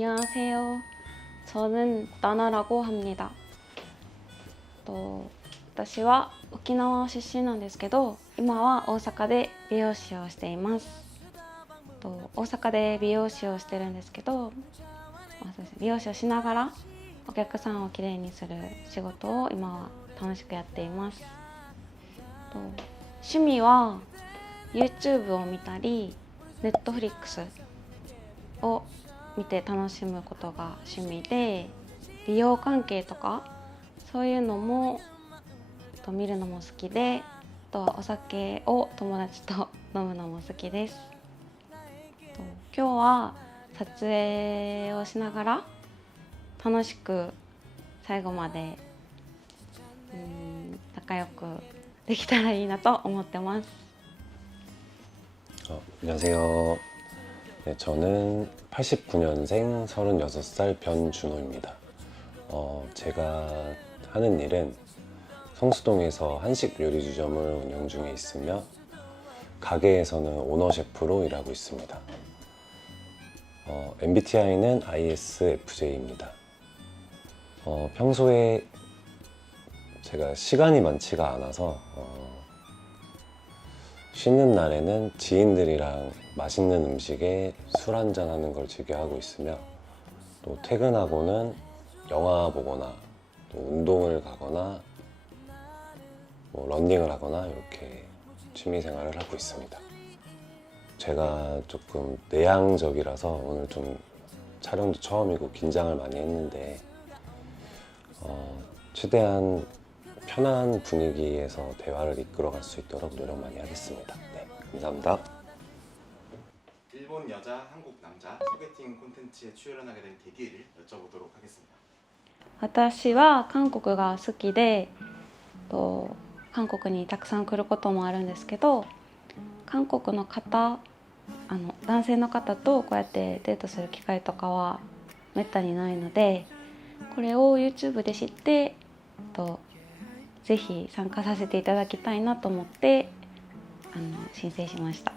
안녕하세요. 저는 나나라고 합니다. 私は沖縄出身なんですけど、今は大阪で美容師をしています。大阪で美容師をしてるんですけど、美容師をしながらお客さんをきれいにする仕事を今は楽しくやっています。趣味は YouTube を見たり Netflix を見て楽しむことが趣味で、美容関係とかそういうのも見るのも好きで、あとはお酒を友達と飲むのも好きです。今日は撮影をしながら楽しく最後まで仲良くできたらいいなと思ってます。안녕하세요. 네, 저는 89년생 36살 변준호입니다. 제가 하는 일은 성수동에서 한식 요리주점을 운영 중에 있으며 가게에서는 오너 셰프로 일하고 있습니다. MBTI는 ISFJ입니다. 평소에 제가 시간이 많지가 않아서 쉬는 날에는 지인들이랑 맛있는 음식에 술 한잔 하는 걸 즐겨하고 있으며, 또 퇴근하고는 영화 보거나 또 운동을 가거나 뭐 러닝을 하거나 이렇게 취미 생활을 하고 있습니다. 제가 조금 내향적이라서 오늘 좀 촬영도 처음이고 긴장을 많이 했는데 최대한 편한 분위기에서 대화를 이끌어갈 수 있도록 노력 많이 하겠습니다. 네, 감사합니다. 일본 여자, 한국 남자 소개팅 콘텐츠에 출연하게 된 계기를 여쭤보도록 하겠습니다. 私は韓国が好きで、韓国にたくさん来ることもあるんですけど、韓国の方、男性の方とこうやってデートする機会とかはめったにないので、これを YouTube で知ってぜひ参加させていただきたいなと思って申請しました。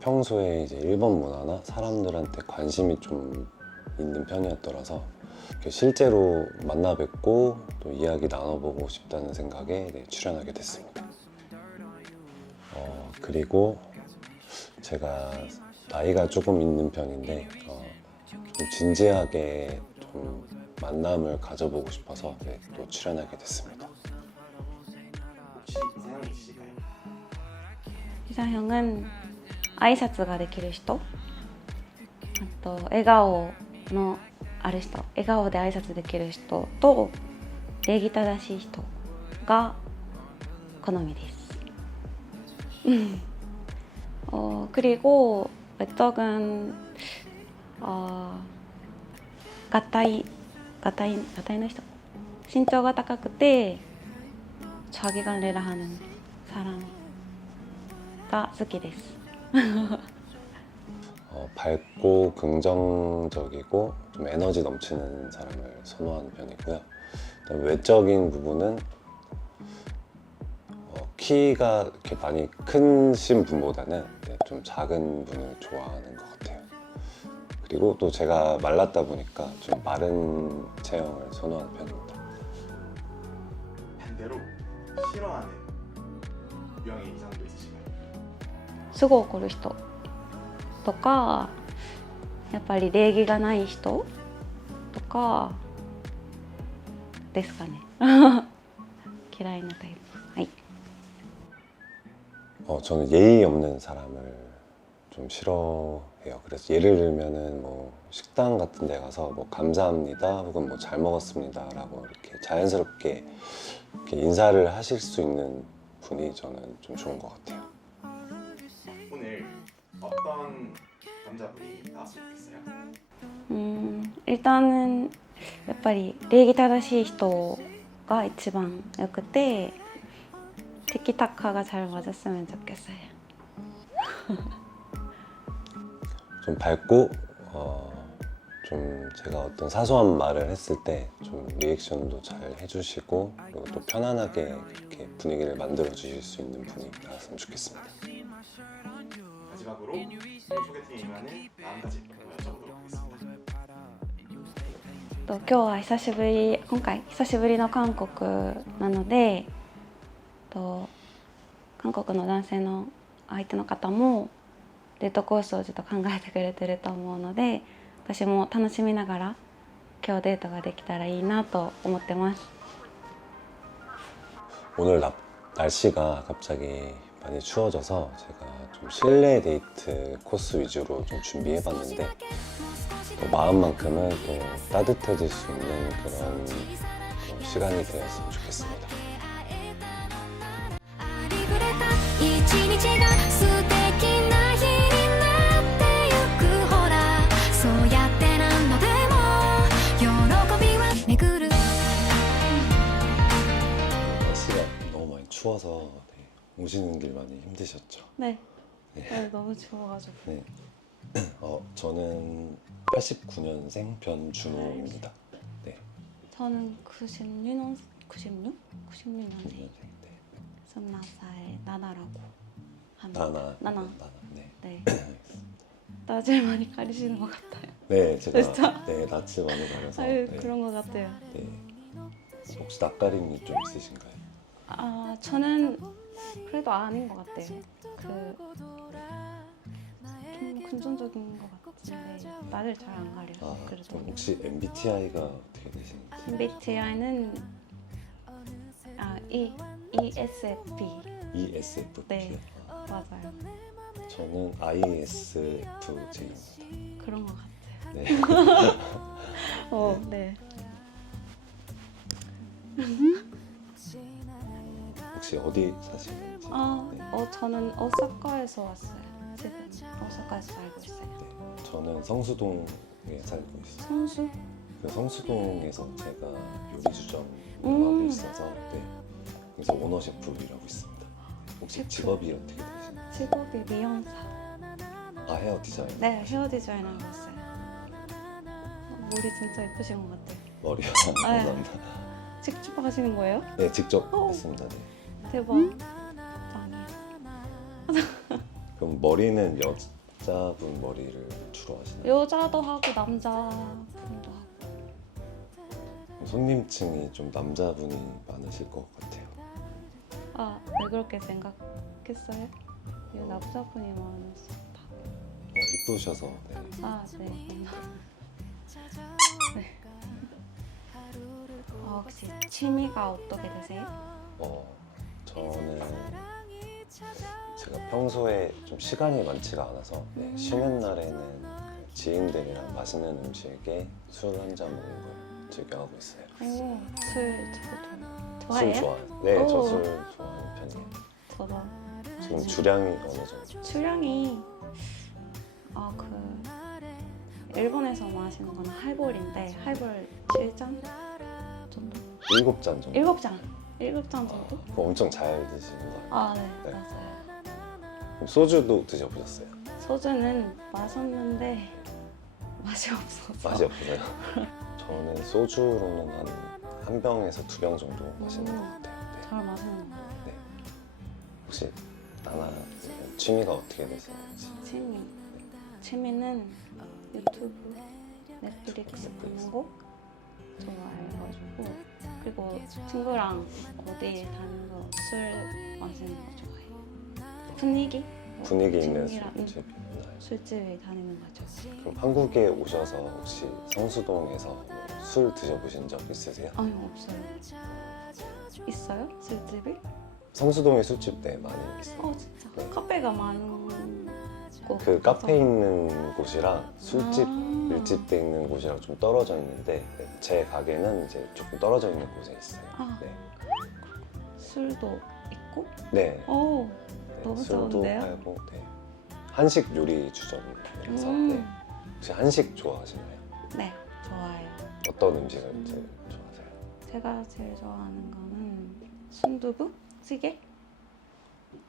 평소에 이제 일본 문화나 사람들한테 관심이 좀 있는 편이었더라서 실제로 만나 뵙고 또 이야기 나눠보고 싶다는 생각에 출연하게 됐습니다. 그리고 제가 나이가 조금 있는 편인데 좀 진지하게 좀 만남을 가져보고 싶어서 또 출연하게 됐습니다. 혹시 이상형 있으실까요? 이상형은 挨拶ができる人、あと笑顔のある人、笑顔で挨拶できる人と礼儀正しい人が好みです。그리고 외적은 가타이の人、身長が高くて자기 관리를 하는 사람が好きです。 밝고 긍정적이고 좀 에너지 넘치는 사람을 선호하는 편이고요. 그다음에 외적인 부분은 키가 이렇게 많이 크신 분보다는 좀 작은 분을 좋아하는 것 같아요. 그리고 또 제가 말랐다 보니까 좀 마른 체형을 선호하는 편입니다. 반대로 싫어하는 유형의 이상도 있으실까요? すぐ怒る人とか、やっぱり礼儀がない人とかですかね。嫌いなタイプ。はい。 저는 예의 없는 사람을 좀 싫어해요. 그래서 예를 들면은 뭐 식당 같은 데 가서 뭐 감사합니다 혹은 뭐 잘 먹었습니다 라고 이렇게 자연스럽게 이렇게 인사를 하실 수 있는 분이 저는 좀 좋은 것 같아요. 오늘 어떤 남자분이 나왔으면 좋겠어요? 일단은 やっぱり礼儀正しい人が一番よくて、티키타카가 잘 맞았으면 좋겠어요. 좀 밝고 좀 제가 어떤 사소한 말을 했을 때 좀 리액션도 잘 해주시고, 그리고 또 편안하게 이렇게 분위기를 만들어 주실 수 있는 분이 나왔으면 좋겠습니다. 마지막으로 소개팅에 임하는 마음가짐 여쭤보도록 하겠습니다. 今日は今回久しぶりの韓国なので韓国の男性の相手の方もデートコースをちょっと考えてくれてると思うので私も楽しみながら今日デートができたらいいなと思ってます。 오늘 날씨가 갑자기 많이 추워져서 제가 좀 실내 데이트 코스 위주로 좀 준비해봤는데 또 마음만큼은 또 따뜻해질 수 있는 그런 또 시간이 되었으면 좋겠습니다. ありふれた一日が素敵な日になってゆくほらそうやって何度でも喜びは巡る 날씨가 너무 많이 추워서 네, 오시는 길 많이 힘드셨죠? 네. 네. 너무 추워가지고. 네. 저는 89년생 변준호입니다. 네. 저는 96년 96년생 네. 24살 나나라고 합니다. 나나. 네. 네. 낯을 많이 가리시는 것 같아요. 네, 제가 진짜? 네, 낯을 많이 가려서 아유, 네. 그런 것 같아요. 네. 혹시 낯가림이 좀 있으신가요? 아 저는 그래도 아닌 것 같아요. 좀 금전적인 것 같은데 나를 잘 안 가려요. 아, 그래도 그럼 혹시 MBTI가 어떻게 되시는지? MBTI는 ESFP. ESFP요? 네. 맞아요. 저는 ISFJ입니다. 그런 것 같아요. 네. 네. 혹시 어디 사시는지? 네. 저는 오사카에서 왔어요. 지금 오사카에서 살고 있어요. 네. 저는 성수동에 살고 있어요. 선수? 그 성수동에서 제가 요리주점 음. 하고 있어서 네. 그래서 오너 셰프를 일하고 있습니다. 혹시 셰프. 직업이 어떻게 되시나요? 직업이 미용사. 헤어 디자인. 네, 헤어 디자인 하고 있어요. 머리 진짜 예쁘신 것 같아요. 머리요. 네. 감사합니다. 직접 하시는 거예요? 네, 직접 어. 했습니다. 네. 대박. 짱이야. 그럼 머리는 여자분 머리를 주로 하시나요? 여자도 하고 남자분도 하고. 손님층이 좀 남자분이 많으실 것 같아요. 왜 그렇게 생각했어요? 남자분이 많으셨다. 이쁘셔서 네. 네. 네. 혹시 취미가 어떻게 되세요? 저는 제가 평소에 좀 시간이 많지가 않아서 네, 쉬는 날에는 그 지인들이랑 맛있는 음식에 술 한 잔 먹는 걸 즐겨하고 있어요. 술 저도 술 좋아해요? 좋아해요. 네, 오. 저 술 좋아하는 편이에요. 저도. 지금 주량이 어느 정도? 주량이 일본에서 마시는 건 하이볼인데 하이볼 7잔 정도? 7잔 정도? 7잔! 7잔 정도? 그거 엄청 잘 드시는 거 아니에요? 네, 네. 맞아요. 그럼 소주도 드셔보셨어요? 소주는 마셨는데 맛이 없어서. 맛이 없으세요? 저는 소주로는 한 병에서 2병 정도 마시는 것 같아요. 네. 잘 마시는 것 같아요. 네. 혹시 나나 취미가 어떻게 되시는지? 취미는 유튜브, 넷플릭스 보는 거 좋아해가지고 그리고 친구랑 어디 다니면서 술 마시는 거 좋아해요. 분위기 있는 친구랑, 술집이 있나요? 술집에 다니는 거 좋아해요. 그럼 한국에 오셔서 혹시 성수동에서 뭐술 드셔보신 적 있으세요? 아니 없어요. 있어요? 술집이? 성수동에 술집 네 많이 있어요. 진짜? 네. 카페가 많은 곳 그 같아서. 카페 있는 곳이랑 술집 아. 밀집돼 있는 곳이랑 좀 떨어져 있는데 네, 제 가게는 이제 조금 떨어져 있는 곳에 있어요. 아. 네. 술도 있고? 네. 오, 네, 너무 술도 좋은데요? 팔고 네. 한식 요리 주점이라서 네. 혹시 한식 좋아하시나요? 네, 좋아요. 어떤 음식을 제일 좋아하세요? 제가 제일 좋아하는 거는 순두부? 찌개?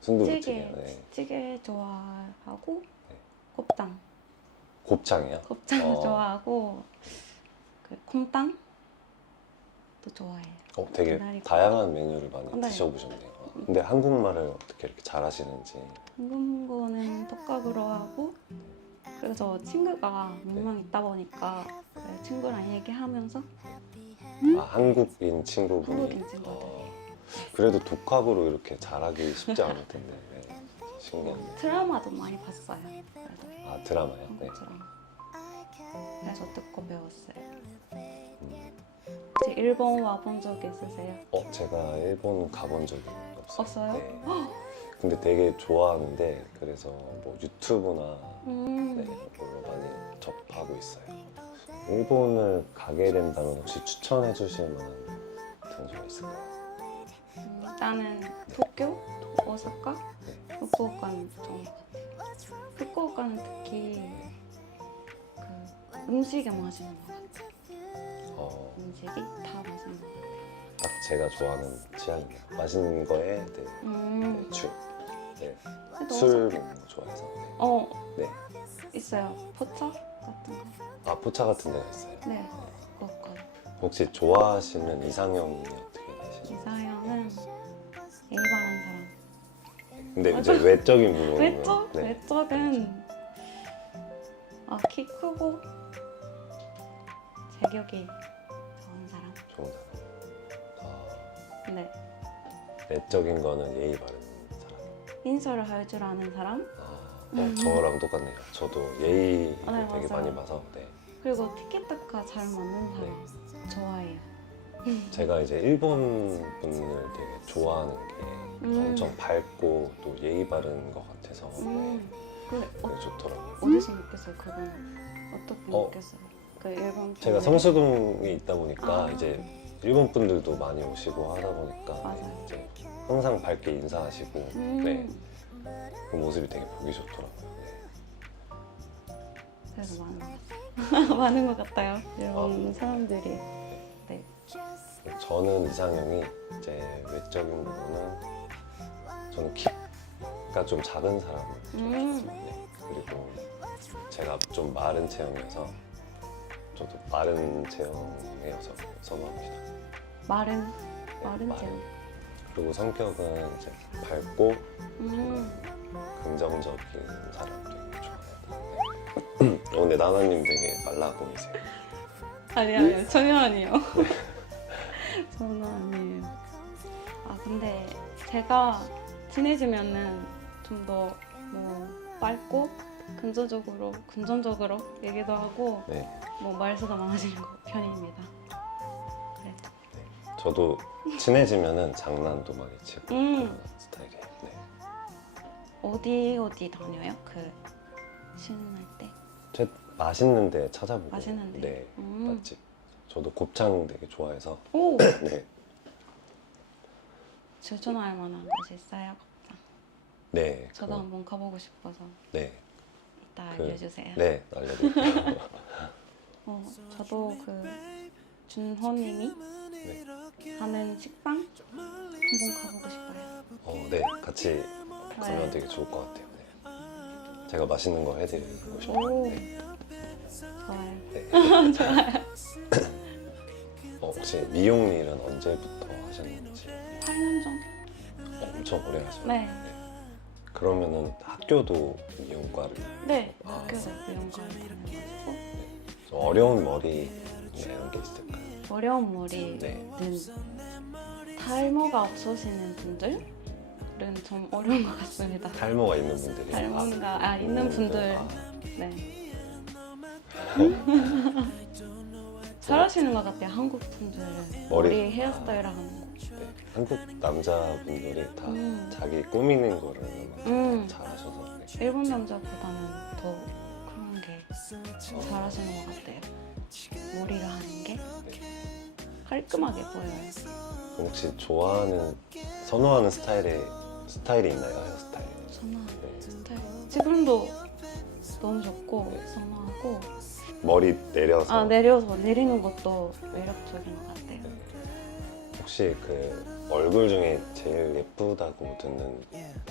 순두부찌개. 네. 찌개 좋아하고 네. 곱창 곱창이요? 좋아하고 그 콩탕도 좋아해요. 되게 미나리 다양한 메뉴를 많이 네. 드셔보셨네요. 근데 한국말을 어떻게 이렇게 잘하시는지. 한국어는 독학으로 하고 그래서 친구가 몇 명 있다 보니까 네, 친구랑 얘기하면서 아, 한국인 친구분이. 한국인 친구들. 그래도 독학으로 이렇게 잘하기 쉽지 않을 텐데. 네. 신기하네. 드라마도 많이 봤어요. 그래도 아, 드라마요? 한국 네. 드라마. 그래서 듣고 배웠어요. 혹시 일본 와본 적 있으세요? 제가 일본 가본 적이 없어요. 없어요? 네. 근데 되게 좋아하는데 그래서 뭐 유튜브나 네, 이걸로 많이 접하고 있어요. 일본을 가게 된다면 혹시 추천해 주실 만한 장소가 있을까요? 일단은 도쿄, 오사카, 네. 후쿠오카는 좋은 것 같아요. 후쿠오카는 특히 그 음식이 맛있는 것 같아요. 음식이 다 맛있는 것 같아요. 딱 제가 좋아하는 취향이네요. 맛있는 거에 네, 음. 네, 네. 근데 술 먹는 거 좋아해서 네. 네. 있어요. 포차 같은 거. 아, 포차 같은 데가 있어요. 네, 후쿠오카. 혹시 좋아하시는 이상형이 어떻게 되시나요? 이상형은 예의바른 사람. 근데 이제 외적인 부분은 외적? 네. 외적은 키 크고 제격이 좋은 사람. 좋은 사람. 네. 내적인 거는 예의 바른 사람. 인사를 할 줄 아는 사람. 저랑 똑같네요. 저도 예의를 네, 되게 맞아요. 많이 봐서 네. 그리고 티키타카 잘 맞는 사람 좋아해요. 제가 이제 일본 분을 되게 좋아하는 게 엄청 밝고 또 예의 바른 것 같아서 근데 되게 좋더라고요. 어디서 느꼈어요? 그거는 어떻게 느꼈어요? 그 일본 제가 분들? 성수동에 있다 보니까 아. 이제 일본 분들도 많이 오시고 하다 보니까 맞아요. 이제 항상 밝게 인사하시고 네, 그 모습이 되게 보기 좋더라고요. 네. 그래서 많은 것 같아요. 많은 것 같아요. 일본 사람들이. 네. 저는 이상형이 이제 외적인 부분은 저는 키가 좀 작은 사람을 좋아해요. 네. 그리고 제가 좀 마른 체형이어서 저도 마른 체형이어서 선호합니다. 마른 마른. 체형. 그리고 성격은 이제 밝고 음. 긍정적인 사람 되게 좋아해요. 근데 나나님 되게 말라 보이세요. 아니요 전혀 아니에요. 전혀 아니에요. 근데 제가 친해지면은 좀 더 뭐 밝고 긍정적으로 얘기도 하고 네. 뭐 말수가 많아지는 편입니다. 그래도. 저도 친해지면은 장난도 많이 치고 음. 그런 스타일이에요. 네. 어디 다녀요? 그 쉬는 날 때? 제 맛있는 데 찾아보고. 맛있는 데? 네. 맛집. 저도 곱창 되게 좋아해서. 오! 네. 추천할 만한 곳이 있어요? 네. 저도 한번 가보고 싶어서 네. 이따 알려주세요. 네, 알려드릴게요. 저도 그 준호님이 네. 하는 식당 한번 가보고 싶어요. 네, 같이 가면 되게 좋을 것 같아요. 네. 제가 맛있는 거 해드리고 싶어요. 오, 네. 좋아요. 네. 좋아요. 혹시 미용 일은 언제부터 하셨는지? 8년 전? 엄청 오래 하셨어요. 네. 그러면은 학교도 미용과를 네, 학교에서 미용과를 다녀가지고 좀 어려운 머리 이런 게 있을까요? 어려운 머리는 네. 탈모가 없으시는 분들은 좀 어려운 것 같습니다. 탈모가 있는 분들이 탈모가 있는 분들 아, 네. 잘하시는 것 같아요. 한국 분들은 머리 헤어스타일 하는 거. 네. 한국 남자분들이 다 음. 자기 꾸미는 거를 음. 잘하셔서 네. 일본 남자보다는 더 그런 게 잘하시는 것 같아요. 머리를 하는 게 깔끔하게 보여요. 그럼 혹시 선호하는 스타일이 있나요? 헤어스타일? 선호하는 네. 스타일. 지금도 너무 좋고 선호하고 머리 내려서 내려서 내리는 것도 매력적인 것 같아요. 혹시 그 얼굴 중에 제일 예쁘다고 듣는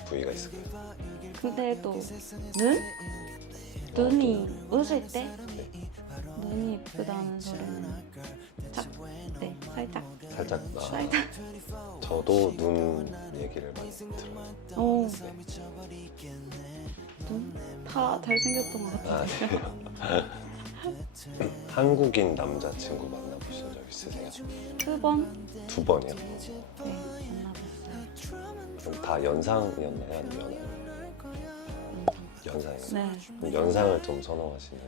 부위가 있을까요? 근데 또 눈이 웃을 때 눈이 예쁘다는 소리는 살짝 살짝 저도 눈 얘기를 많이 들어요. 오. 눈? 다 잘생겼던 것 같아요. 한국인 남자친구 만나보신 적 있으세요? 2번? 2번이요? 네, 만나봤어요. 그럼 다 연상이었나요? 아니면 연상이요? 네. 그럼 연상을 좀 선호하시는?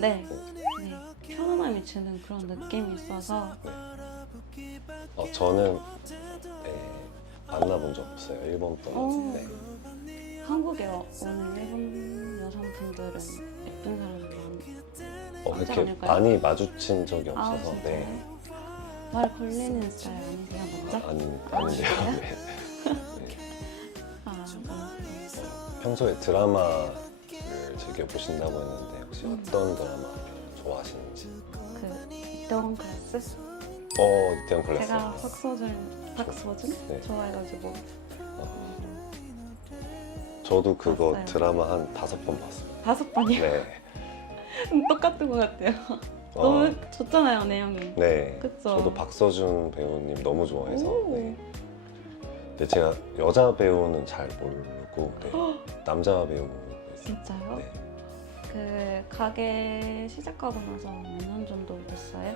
네. 네. 편안함이 주는 그런 느낌이 있어서 저는 만나본 적 없어요. 일본 분은. 네. 한국에 오는 일본 여성분들은 예쁜 사람이 많지 이렇게 않을까요? 많이 마주친 적이 아, 없어서. 진짜요? 네. 말 걸리는 스타일 아니세요, 먼저? 아닌데요. 네. 아, 평소에 드라마를 즐겨 보신다고 했는데 혹시 어떤 드라마 좋아하시는지? 그 이태원 클래스? 이태원 클래스. 제가 박서준 네. 좋아해가지고 저도 그거 봤어요. 드라마 한 5번 봤어요. 5번이요? 네. 똑같은 것 같아요. 어, 너무 좋잖아요, 내용이. 네. 그쵸? 저도 박서준 배우님 너무 좋아해서. 오. 네. 근데 제가 여자 배우는 잘 모르고 네. 남자 배우 있어요. 진짜요? 네. 그 가게 시작하고 나서 몇 년 정도 됐어요?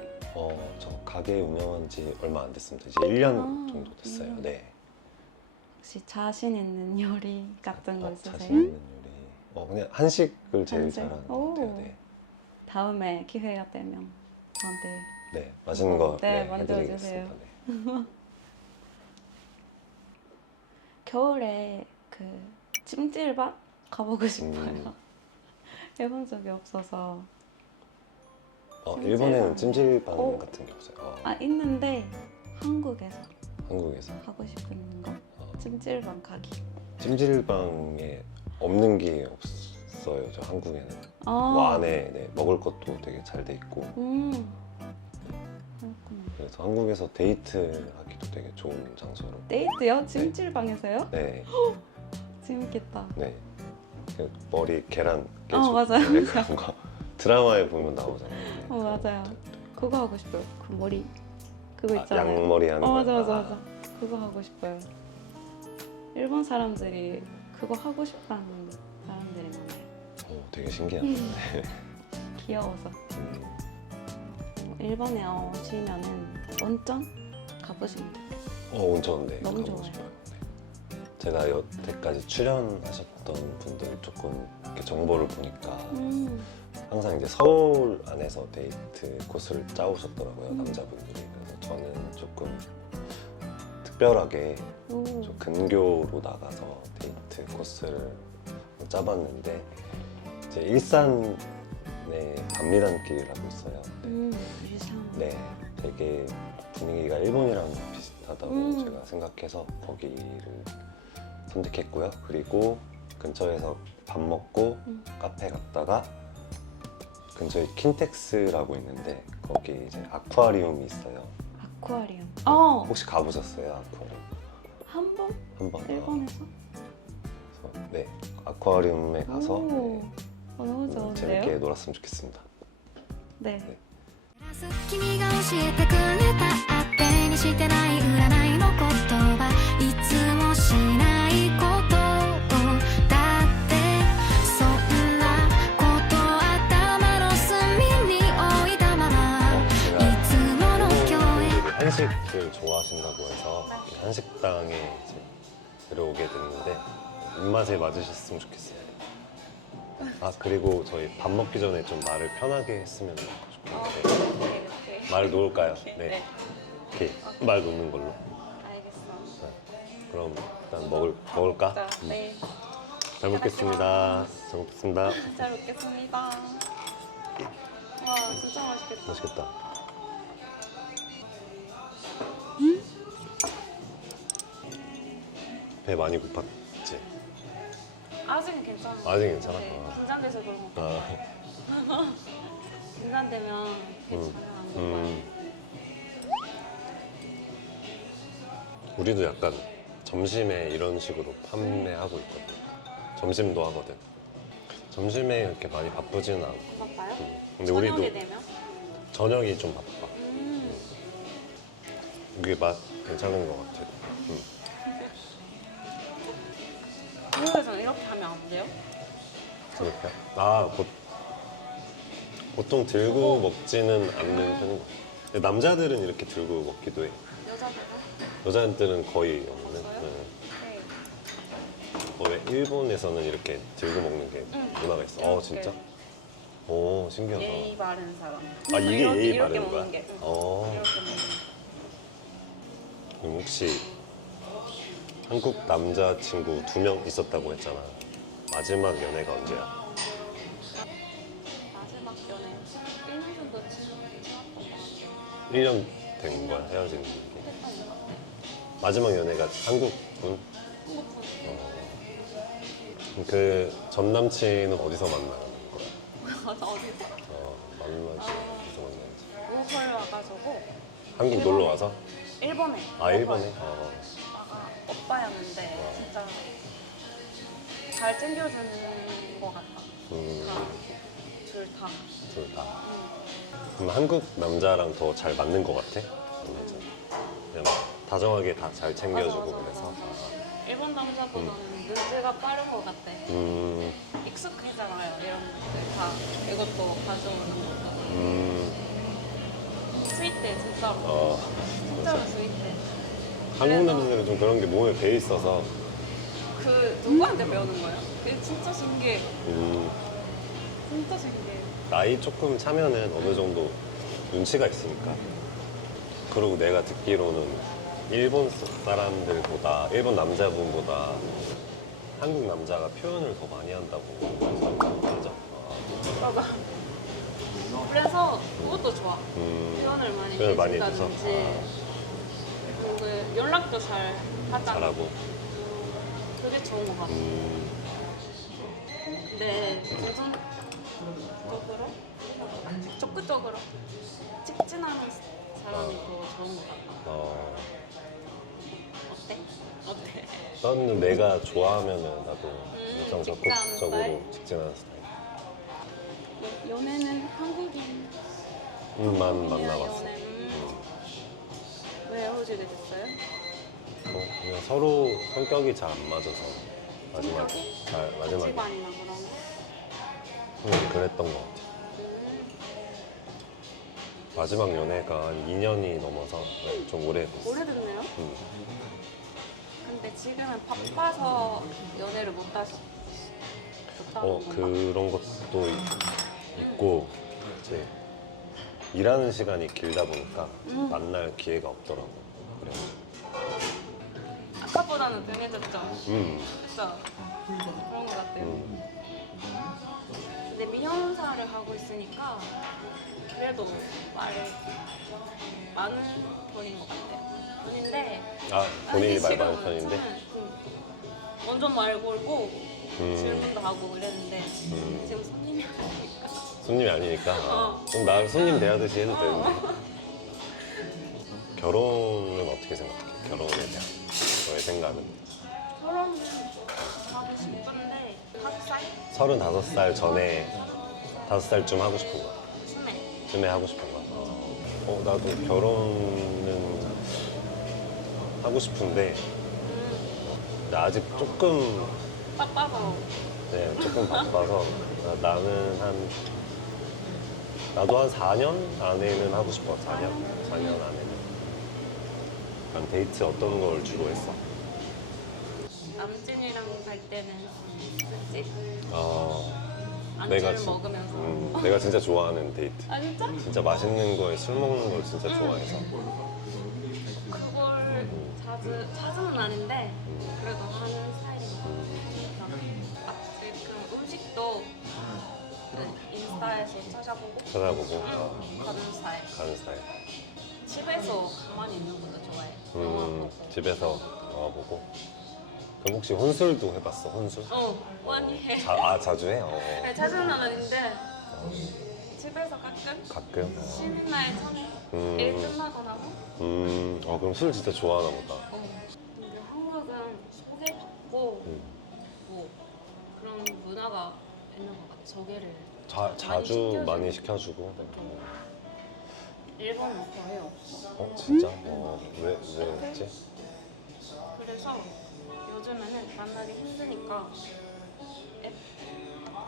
저 가게 운영한 지 얼마 안 됐습니다. 이제 1년 아, 정도 됐어요. 1년. 네. 혹시 자신 있는 요리 같은 거 있으세요? 자신 있는 요리. 그냥 한식을 제일 한식? 잘하는 것 오. 같아요. 네. 다음에 기회가 되면 저한테 네, 맛있는 거 네, 네, 만들어주세요. 해드리겠습니다. 네. 겨울에 그 찜질방 가보고 싶어요. 해본 적이 없어서. 일본에는 찜질방 오. 같은 게 없어요. 아, 있는데 한국에서 한국에서 하고 싶은 거 찜질방 가기. 찜질방에 없는 게 없어요. 저 한국에는 아, 뭐 안에 네, 먹을 것도 되게 잘 돼 있고 그렇구나. 그래서 한국에서 데이트하기도 되게 좋은 장소로. 데이트요? 찜질방에서요? 네, 재밌겠다. 네. 그 머리 계란 깨주고 맞아요. 네, 그런 거 드라마에 보면 나오잖아요. 네, 그런 맞아요. 것들. 그거 하고 싶어요. 그 머리 그거 있잖아요. 양머리 하는 거. 맞아. 그거 하고 싶어요. 일본 사람들이 그거 하고 싶다는 사람들이 많아요. 되게 신기하네. 귀여워서. 일본에 오시면은 온천 가보시면 돼요. 온천 네. 너무 가보고 좋아요. 싶어요. 네. 제가 여태까지 출연하셨던 분들 조금 이렇게 정보를 보니까 항상 이제 서울 안에서 데이트 코스를 짜오셨더라고요, 남자분들이. 그래서 저는 조금 특별하게 좀 근교로 나가서 데이트 코스를 짜봤는데 이제 일산에 밤미단길이라고 있어요. 유상. 네, 되게 분위기가 일본이랑 비슷하다고 음. 제가 생각해서 거기를 선택했고요. 그리고 근처에서 밥 먹고 카페 갔다가 근처에 킨텍스라고 있는데 거기 이제 아쿠아리움이 있어요. 아쿠아리움. 혹시 가보셨어요? 아쿠아리움? 한 번? 한 번? 일본에서? 그래서 네, 아쿠아리움에 가서 오, 네, 너무 좋은데요? 재밌게 놀았으면 좋겠습니다. 네. 君が教えてくれた当てにしてない占いの言葉いつもしないことをだってそんなこと頭の隅に置いたままいつもの共演 한식을 좋아하신다고 해서 한식당에 이제 들어오게 됐는데 입맛에 맞으셨으면 좋겠어요. 그리고 저희 밥 먹기 전에 좀 말을 편하게 했으면 좋겠는데 말 놓을까요? 네. 이렇게 말 놓는 걸로. 알겠어. 그럼 일단 먹을까? 네. 잘 먹겠습니다. 잘 먹겠습니다. 잘 먹겠습니다. 와, 진짜 맛있겠다. 맛있겠다. 배 많이 고팠지? 아직은 괜찮아. 아직 괜찮아? 네, 긴장돼서 그런 거. 아, 긴장되면 괜찮아요. 우리도 약간 점심에 이런 식으로 판매하고 있거든. 점심도 하거든. 점심에 이렇게 많이 바쁘지는 않고. 바빠요? 근데 우리도 저녁에 되면? 저녁이 좀 바빠. 이게 맛 괜찮은 것 같아. 한국에서는 이렇게 하면 안 돼요? 그러니까 보통 들고 먹지는 않는 편인 것 같아. 근데 남자들은 이렇게 들고 먹기도 해. 여자들은? 여자들은 거의 없는. 없어요? 네. 네. 왜 일본에서는 이렇게 들고 먹는 게 문화가 있어? 이렇게. 진짜? 오, 신기하다. 예의 바른 사람. 아, 이게 이렇게, 예의 이렇게 바른 먹는 거야? 게. 응. 어. 이렇게 먹는 게. 그럼 혹시 한국 남자친구 2명 있었다고 했잖아. 마지막 연애가 언제야? 마지막 연애 1년 정도 지났던 것 같아요. 1년 된 거야, 헤어지는 게. 했던 것 같아요. 마지막 연애가 한국 분? 한국분. 그 전 남친은 어디서 만나는 거야? 어디서? 만나지 어디서 만나는지. 로컬 와가지고 한국 일본에. 놀러 와서? 일본에. 아, 일본에? 오빠가 오빠였는데 진짜 잘 챙겨주는 것 같아. 둘 다. 둘 다. 그럼 한국 남자랑 더 잘 맞는 것 같아? 그냥 다정하게 다 잘 챙겨주고 그래서. 일본 남자보다는 눈치가 빠른 것 같아. 익숙해잖아요. 이런 것들 다 이것도 가져오는 것도. 스윗해 진짜로. 진짜로 스윗해. 한국 남자들은 좀 그런 게 몸에 배 있어서. 그 누구한테 배우는 거예요? 그게 진짜 신기해. 진짜 신기해. 나이 조금 차면은 어느 정도 눈치가 있으니까. 그리고 내가 듣기로는 일본 사람들보다, 일본 남자분보다 한국 남자가 표현을 더 많이 한다고. 맞아? 맞아. 그래서 그것도 좋아. 표현을 많이 표현을 많이 해줘서? 해준다든지 그리고 연락도 잘 하잖아. 잘하고. 그게 좋은 것 같아. 근데 도전적으로 적극적으로 직진하는 사람이 더 좋은 것 같아. 어때? 어때? 나는 내가 좋아하면은 나도 엄청 직진하는 적극적으로 스타일? 직진하는 스타일. 연애는 한국인 만 만나봤어. 연애. 왜 헤어지게 됐어요? 그냥 서로 성격이 잘 안 맞아서 마지막에 마지막에 집안이나 그런 거? 그랬던 것 같아. 마지막 연애가 한 2년이 넘어서 좀 오래됐어. 오래됐네요? 근데 지금은 바빠서 연애를 못 하셨다는 건가? 그런 것도 있고 이제 일하는 시간이 길다 보니까 만날 기회가 없더라고. 그래서 아까보다는 등해졌죠? 그쵸? 그런 것 같아요. 근데 미혼사를 하고 있으니까 그래도 말 많은 편인 것 같아요. 편인데 본인이 말 지금은 많은 편인데 완전 말 걸고 질문도 하고 그랬는데 지금 손님이 아니니까 손님이 아니니까 좀 나 손님 대하듯이 해도 되는데. 결혼은 어떻게 생각해? 결혼에 대한 너의 생각은? 결혼은 하고 싶은데 5살? 35살 전에 5살쯤 하고 싶은 거야. 쯤에 하고 싶은 거야. 나도 결혼은 하고 싶은데 근데 아직 조금 바빠서 조금 바빠서 나는 나도 한 4년 안에는 하고 싶어. 4년 안에는. 약간 데이트 어떤 걸 주로 했어? 남친이랑 갈 때는 술집? 내가 안주를 먹으면서 내가 진짜 좋아하는 데이트. 아 진짜? 진짜 맛있는 거에 술 먹는 걸 진짜 좋아해서. 그걸 자주는 아닌데 그래도 하는 스타일인 것 같아요. 그 음식도 인스타에서 찾아보고 가는 스타일. 가는 스타일. 집에서 가만히 있는 것도 좋아해. 영화 보고. 집에서 영화 보고. 그럼 혹시 혼술도 해봤어? 혼술? 많이 해. 자주 해? 네, 자주는 아닌데 집에서 가끔 쉬는 날 전에 일 끝나고 나서 그럼 술 진짜 좋아하나 보다. 근데 한국은 소개받고 뭐 그런 문화가 있는 것 같아. 소개를 자주 많이 시켜주고. 일본은 거의 없어. 진짜? 왜 했지? 그래서 요즘에는 만나기 힘드니까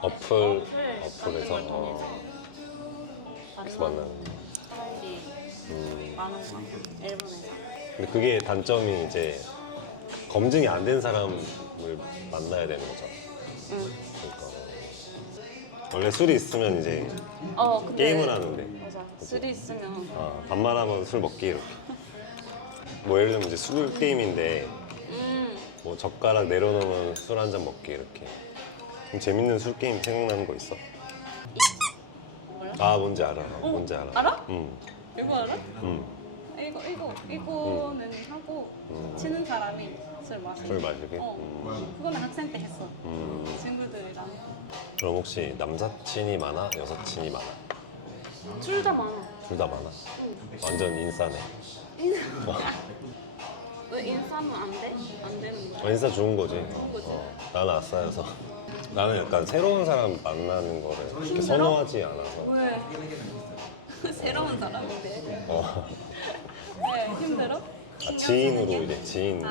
어플에서 같은 걸 통해서 그래서 만나는. 사람들이 많은 거 같아요. 일본에서. 근데 그게 단점이 이제 검증이 안 된 사람을 만나야 되는 거잖아. 응. 그러니까 원래 술이 있으면 이제 근데 게임을 하는데 맞아. 술이 있으면 반말하면 술 먹기 이렇게. 뭐 예를 들면 이제 술 게임인데 뭐 젓가락 내려놓으면 술 한 잔 먹기 이렇게. 그럼 재밌는 술 게임 생각나는 거 있어? 몰라? 아 뭔지 알아. 뭔지 알아. 알아? 응. 이거 알아? 응. 이거는 하고 치는 사람이 술 마시고. 술 마시기. 그거는 학생 때 했어. 음. 친구들이랑. 그럼 혹시 남사친이 많아? 여사친이 많아? 둘 다 많아. 둘 다 많아? 완전 인싸네. 왜 인싸면 안 돼? 안 되는 거야? 인싸 좋은 거지. 거지. 나는 아싸여서. 나는 약간 새로운 사람 만나는 거를 그렇게 선호하지 않아서. 왜? 새로운 사람인데. 왜 힘들어? 지인으로 이제 지인.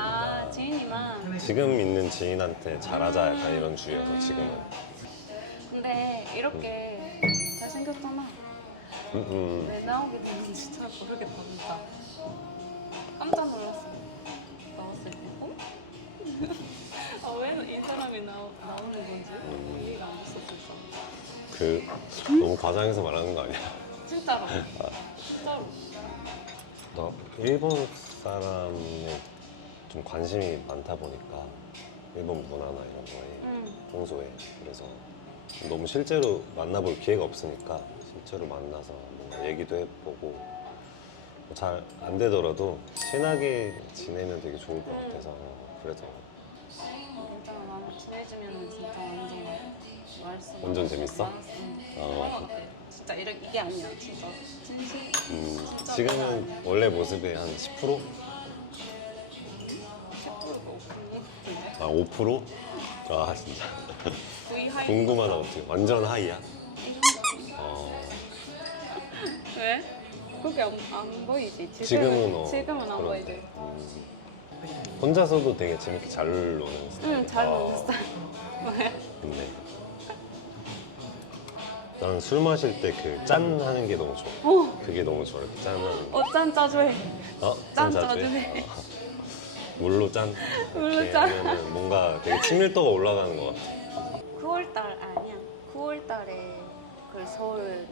지인이나. 지금 있는 지인한테 잘하자 약간 이런 주의여서 지금은. 근데 이렇게 잘생겼잖아. 왜 나오게 됐는지 잘 모르겠다 진짜. 깜짝 놀랐어. 나왔을 때. 왜 이 사람이 나오는 건지 이해가 안 됐었어. 너무 과장해서 말하는 거 아니야? 진짜로. 진짜로. 나 일본 사람에 좀 관심이 많다 보니까 일본 문화나 이런 거에 평소에 그래서 너무 실제로 만나볼 기회가 없으니까 실제로 만나서 뭔가 얘기도 해보고 잘 안 되더라도 친하게 지내면 되게 좋을 것 같아서 그래서 진짜 나랑 친해지면 진짜 말씀 완전 재밌어? 어. 진짜 이게 아니야 진짜 진심. 진짜 지금은 원래 모습의 한 10%? 10%가 없는 아 5%? 아 진짜 V 하이. 궁금하다 어떻게 완전 하이야? 이 정도. 왜? 그게 안 보이지? 지금은 안 그런데. 보이지? 혼자서도 되게 재밌게 잘 노는 스타일. 응, 잘 노는 스타일. 왜? 근데 나는 술 마실 때 그 짠 하는 게 너무 좋아. 그게 너무 좋아. 이렇게 짠 하는 거. 짠 짜줘 해. 짠 자주 자주 해? 해. 물로 짠. 물로 이렇게 짠. 하면은 뭔가 되게 친밀도가 올라가는 것 같아. 9월달 아니야. 9월달에 그 서울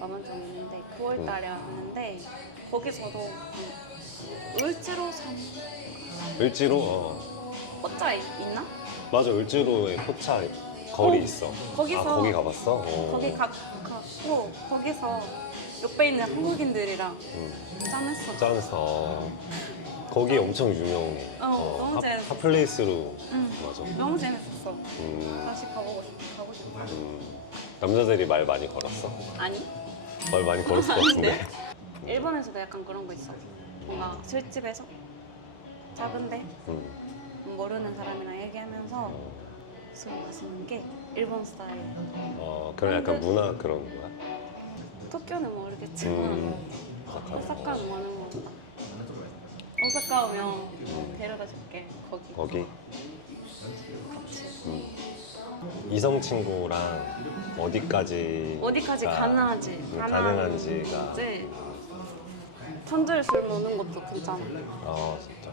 마만점 있는데 9월달에 하는데 거기서도 을지로 산 을지로 포차 있나? 맞아 을지로에 포차 거리 있어. 거기서 거기 가봤어? 거기 갔고 거기서 옆에 있는 한국인들이랑 짠했어. 짠서 거기 엄청 유명해. 너무 재밌었어. 핫플레이스로 응. 맞아. 너무 재밌었어. 음, 다시 가고 싶어. 남자들이 말 많이 걸었어? 아니? 말 많이 걸었을 것 같은데. 일본에서도 약간 그런 거 있어. 뭔가 술집에서 작은데 모르는 사람이랑 얘기하면서 술 마시는 게 일본 스타일. 그런 약간 문화 그런 거야? 도쿄는 모르겠지만 오사카는 많은 것 같다. 오사카 오면 데려다 줄게. 거기? 이성 친구랑 어디까지 가능하지. 가능한지가 이제 천절 술 먹는 것도 괜찮아. 진짜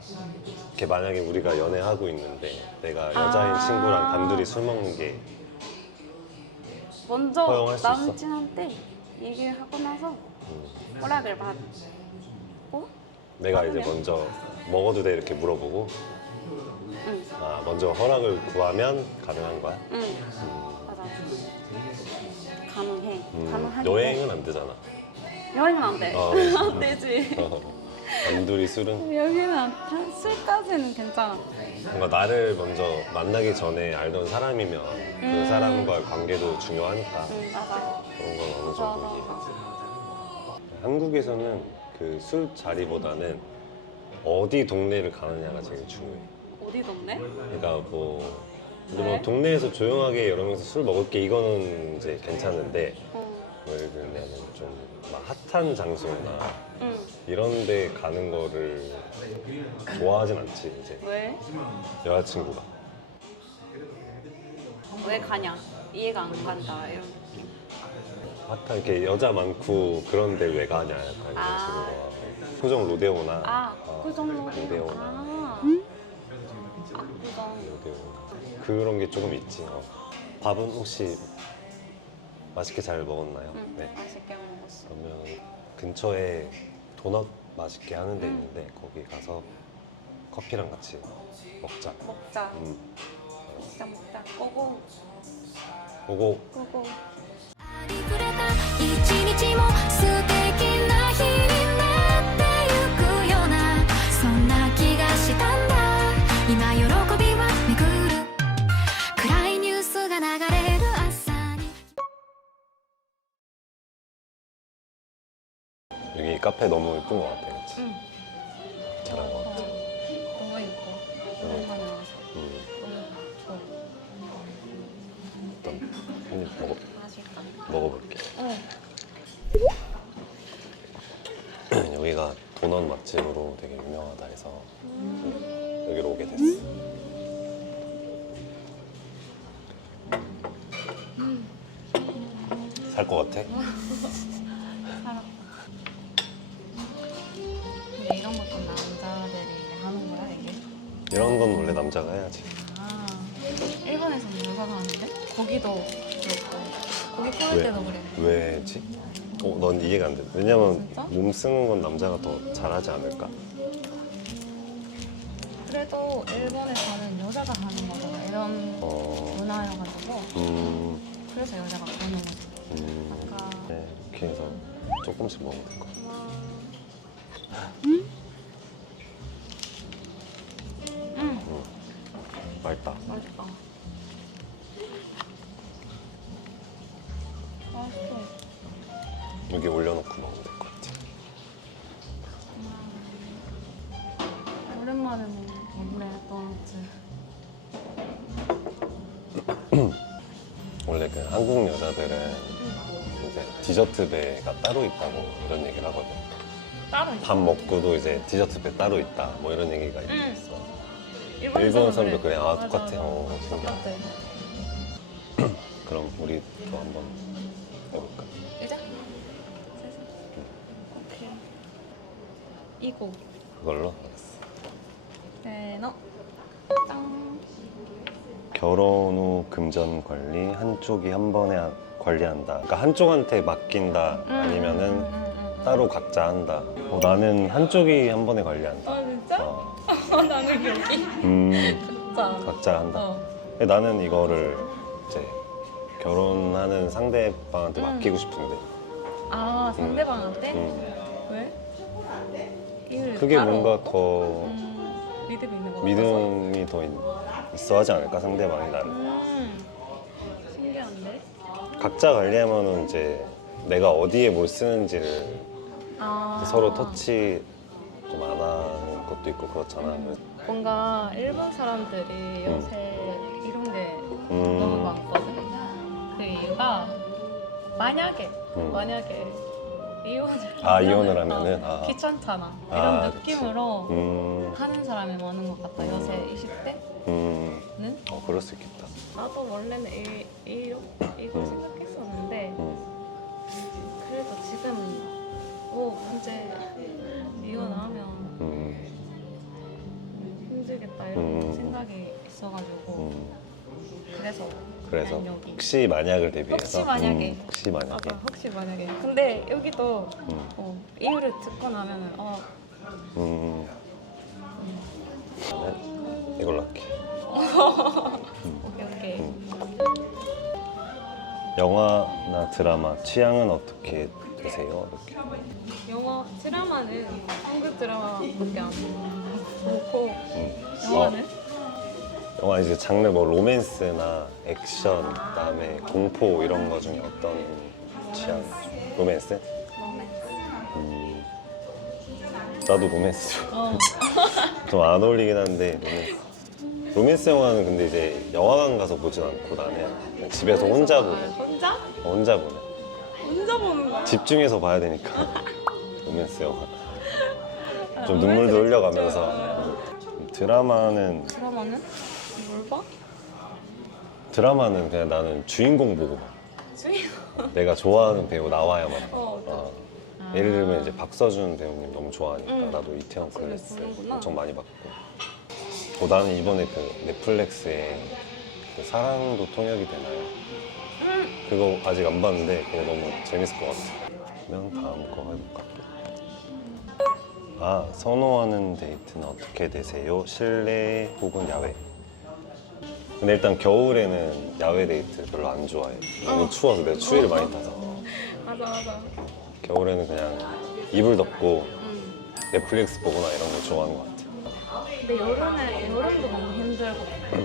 이렇게 만약에 우리가 연애하고 있는데 내가 여자인 친구랑 단둘이 술 먹는 게 먼저 허용할 수 있어? 남친한테 얘기를 하고 나서 허락을 받고 내가 이제 받으면? 먼저 먹어도 돼 이렇게 물어보고 응. 먼저 허락을 구하면 가능한 거야? 응. 맞아. 가능해. 가능하긴 해. 여행은 안 되잖아. 여행은 안 돼. 그래서. 안 되지. 단둘이 술은 여기는 술까지는 괜찮아. 뭔가 나를 먼저 만나기 전에 알던 사람이면 그 사람과의 관계도 중요하니까 맞아. 그런 건 어느 맞아. 정도 이해가. 한국에서는 그 술 자리보다는 어디 동네를 가느냐가 제일 중요해. 어디 동네? 그러니까 뭐 왜? 물론 동네에서 조용하게 여러 명이서 술 먹을 게 이거는 이제 괜찮은데 응. 뭐 예를 들면 좀 막 핫한 장소나 응. 이런 데 가는 거를 좋아하진 않지 이제 왜? 여자친구가. 왜 가냐? 이해가 안 간다. 이런. 아까 이렇게 여자 많고 그런데 왜 가냐 약간 이런 아. 식으로. 표정 로데오나. 아, 그 정도. 로데오나. 아, 압구정. 로데오나. 그런 게 조금 있지. 밥은 혹시 맛있게 잘 먹었나요? 응, 네. 맛있게 먹었어. 그러면 근처에 도넛 맛있게 하는 데 있는데 거기 가서 커피랑 같이 먹자. 먹자. 진짜 먹자. 고고. 보고 고고. ありふれた一日も素敵な日になってゆくようなそんな気がしたんだ今喜びは巡る暗いニュースが流れる朝に 여기 카페 너무 예쁜 것 같아, 그치? 응. 잘한 것 같아. 너무 예뻐. 오랜만에 와서. 좋아. 일단 한입 맛있다. 먹어볼게. 응. 여기가 도넛 맛집으로 되게 유명하다 해서 여기로 오게 됐어. 살 것 같아? 살았다. 근데 이런 것도 남자들이 하는 거야, 이게? 이런 건 원래 남자가 해야지. 아, 일본에서는 여자가 하는데? 거기도 그렇고 거기 포할 왜? 때도 그래. 왜지? 넌 이해가 안 돼. 왜냐면 진짜? 몸 쓰는 건 남자가 더 잘하지 않을까? 그래도 일본에서는 여자가 하는 거잖아. 이런 어, 문화여가지고 그래서 여자가 하는 거지. 아까 네, 이렇게 해서 조금씩 먹으면 될 것 같아. 맛있다. 맛있다. 맛있어. 여기 올려놓고 먹으면 될 것 같아. 오랜만에 먹네, 도넛. 원래 그 한국 여자들은 이제 디저트 배가 따로 있다고 이런 얘기를 하거든. 따로 있어. 밥 먹고도 이제 디저트 배 따로 있다. 뭐 이런 얘기가 응. 있어. 일본에서는 일본 사람도 그래. 아, 맞아, 똑같아. 맞아. 신기하다. 똑같아. 그럼 우리도 한번 해볼까? 이제? 오케이. 이거. 그걸로? 알았어. 세노. 짱. 결혼 후 금전 관리 한쪽이 한 번에 관리한다. 그러니까 한쪽한테 맡긴다. 아니면은 따로 각자 한다. 나는 한쪽이 한 번에 관리한다. 아, 진짜? 어. 나는 여기. 음, 진짜. 각자 한다. 어. 근데 나는 이거를 이제 결혼하는 상대방한테 맡기고 싶은데. 아, 상대방한테? 음. 왜? 이유를 그게 따로 뭔가 없고? 더 믿음이 있는 거 믿음이 더 있어 하지 않을까, 상대방이 나를. 신기한데? 각자 관리하면은 이제 내가 어디에 뭘 쓰는지를 아. 서로 터치 좀 안 하는 것도 있고 그렇잖아. 뭔가 일본 사람들이 요새 이런 게 너무 많거든. 그 이유가 만약에 이혼을 이혼을 하면은 귀찮잖아. 이런 아, 느낌으로 하는 사람이 많은 것 같다. 요새 20대는? 그럴 수 있겠다. 나도 원래는 이거 생각했었는데 그래도 지금 이제 이혼을 하면 힘들겠다 이런 생각이 있어가지고 그래서 그냥 여기. 혹시 만약을 대비해서 혹시 만약에. 혹시 만약에 맞아, 혹시 만약에. 근데 여기도 이유를 듣고 나면은 저는 이걸로 할게. 오케이. 영화나 드라마 취향은 어떻게 되세요? 이렇게. 영화 드라마는 한국 드라마밖에 안 보고 영화는? 영화 이제 장르 뭐 로맨스나 액션, 그다음에 공포 이런 거 중에 어떤 취향? 로맨스? 로맨스. 나도 로맨스. 좀 안 어울리긴 한데 로맨스. 로맨스 영화는 근데 이제 영화관 가서 보진 않고 나는 그냥 집에서 혼자 보는. 혼자? 혼자 보는. 혼자 보는 거야? 집중해서 봐야 되니까 로맨스 영화. 좀 로맨스를 눈물도 흘려가면서. 드라마는 드라마는? 뭘 봐? 드라마는 그냥 나는 주인공 보고 봐. 주인공 내가 좋아하는 배우 나와야만. 어떤? 예를 들면 이제 박서준 배우님 너무 좋아하니까 응. 나도 이태원 클래스 보는구나. 엄청 많이 봤고. 나는 이번에 그 넷플릭스에 그 사랑도 통역이 되나요? 그거 아직 안 봤는데 그거 너무 재밌을 것 같아. 그러면 다음 거 해볼까? 선호하는 데이트는 어떻게 되세요? 실내 혹은 야외? 근데 일단 겨울에는 야외 데이트 별로 안 좋아해. 너무 추워서 내가 추위를 많이 타서. 맞아. 겨울에는 그냥 이불 덮고 넷플릭스 보거나 이런 거 좋아하는 것 같아. 근데 여름도 너무 힘든 것 같아.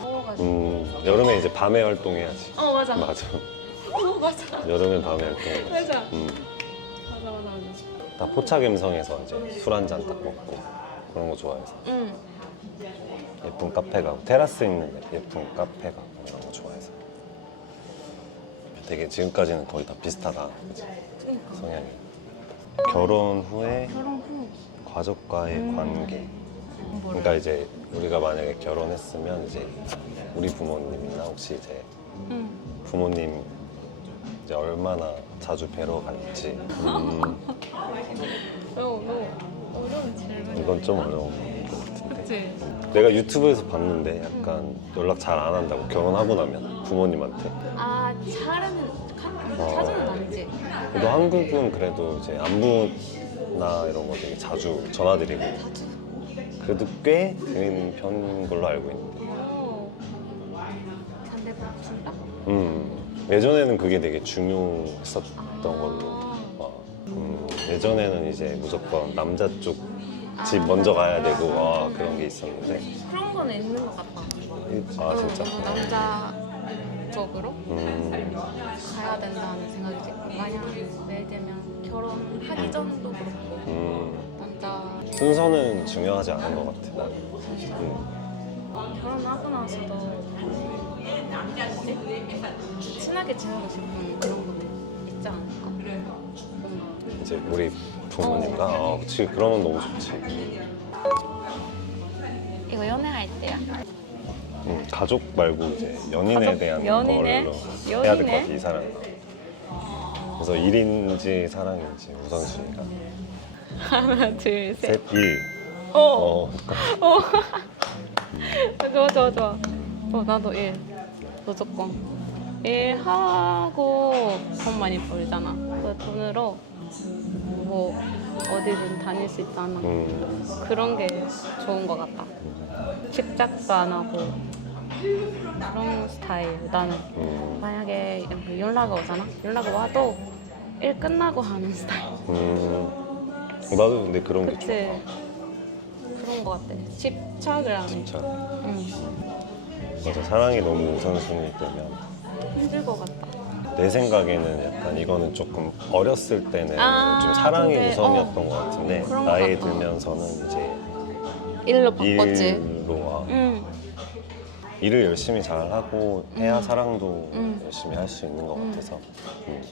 더워가지고. 여름에 이제 밤에 활동해야지. 맞아. 맞아. 맞아. 여름엔 밤에 활동해야지. 맞아. 음. 맞아. 나 포차갬성에서 이제 술 한 잔 딱 먹고 그런 거 좋아해서 응. 예쁜 카페 가고 테라스 있는 예쁜 카페 가고 이런 거 좋아해서 되게 지금까지는 거의 다 비슷하다. 그치? 그러니까. 성향이. 결혼 후에 결혼 후. 가족과의 관계. 그러니까 이제 우리가 만약에 결혼했으면 이제 우리 부모님이나 혹시 이제 응. 부모님 이제 얼마나 자주 뵈러 갈지. 너무 어려운 질문. 이건 좀 어려운 것 같은데. 그치? 내가 유튜브에서 봤는데 약간 연락 잘 안 한다고 결혼하고 나면 부모님한테. 자주는 아니지. 그래도 한국은 그래도 이제 안부나 이런 거 되게 자주 전화드리고 그래도 꽤 되는 편인 걸로 알고 있는데. 상대방 둘 다? 예전에는 그게 되게 중요했었던 걸로. 예전에는 이제 무조건 남자 쪽 집 먼저 가야 되고 그런 게 있었는데. 그런 거는 있는 것 같다. 진짜? 남자 쪽으로 가야 된다는 생각이 들고 만약 예를 들면 결혼하기 전도 그렇고 남자 순서는 중요하지 않은 것 같아 나는. 결혼하고 나서도 뭐지? 친하게 지내고 싶은 그런 것도 있지 않을까? 이제 우리 부모님과 그치 그러면 너무 좋지. 이거 연애할 때야. 가족 말고 이제 연인에 가족? 대한 연인에? 걸로 해야 될 것 연인에? 같아 이 사람. 그래서 일인지 사랑인지 우선순위가 하나 둘 셋. 셋, 일. 좋아. 나도 일 무조건 일하고 돈 많이 벌잖아. 그 돈으로 뭐 어디든 다닐 수 있잖아. 그런 게 좋은 것 같다. 집착도 안 하고 그런 스타일. 나는 만약에 연락 오잖아. 연락 와도 일 끝나고 하는 스타일. 나도 근데 그런 게 그치? 좋아. 그런 것 같아. 집착을 하는. 진짜. 응. 맞아, 사랑이 너무 우선순위 되면 힘들 것 같다. 내 생각에는 약간 이거는 조금 어렸을 때는 아, 좀 사랑이 근데, 우선이었던 것 같은데 그런 것 나이 같다. 들면서는 이제 일로 바꿨지. 일로 와. 응. 일을 열심히 잘 하고 해야 사랑도 응. 열심히 할 수 있는 것 같아서.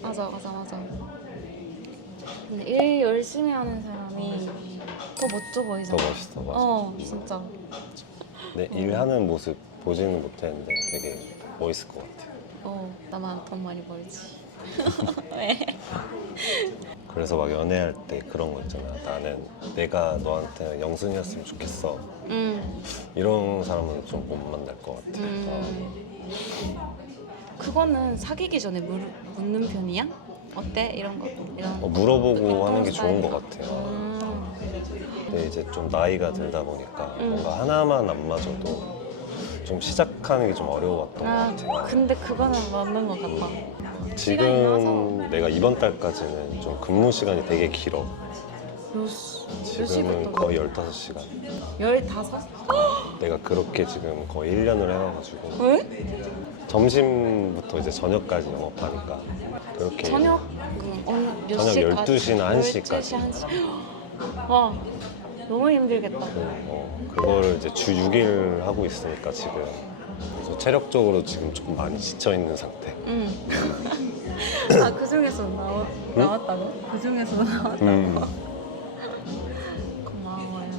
맞아. 근데 일 열심히 하는 사람이 더 멋져 더 보이잖아. 멋있어, 맞아. 진짜. 근데 일하는 모습 보지는 못했는데 되게 멋있을 것 같아. 나만 돈 많이 벌지. 왜? 그래서 막 연애할 때 그런 거 있잖아. 나는 내가 너한테 영순이었으면 좋겠어. 이런 사람은 좀 못 만날 것 같아. 그거는 사귀기 전에 묻는 편이야? 어때? 이런 거. 물어보고 하는 게 좋은 스타일. 것 같아요. 근데 이제 좀 나이가 들다 보니까 뭔가 하나만 안 맞아도 좀 시작하는 게 좀 어려웠던 것 같아요. 근데 그거는 맞는 것 같아. 시간이 지금 나서. 내가 이번 달까지는 좀 근무 시간이 되게 길어. 몇 지금은 시부터? 거의 15시간. 15? 내가 그렇게 지금 거의 1년을 해와가지고 왜? 점심부터 이제 저녁까지 영업하니까 그렇게 저녁 몇 저녁 시까지? 12시나 1시까지. 12시, 1시. 와, 너무 힘들겠다. 그거를 이제 주 6일 하고 있으니까 지금 그래서 체력적으로 지금 조금 많이 지쳐있는 상태. 그 중에서 나왔다고? 그 중에서 나왔다고? 고마워요.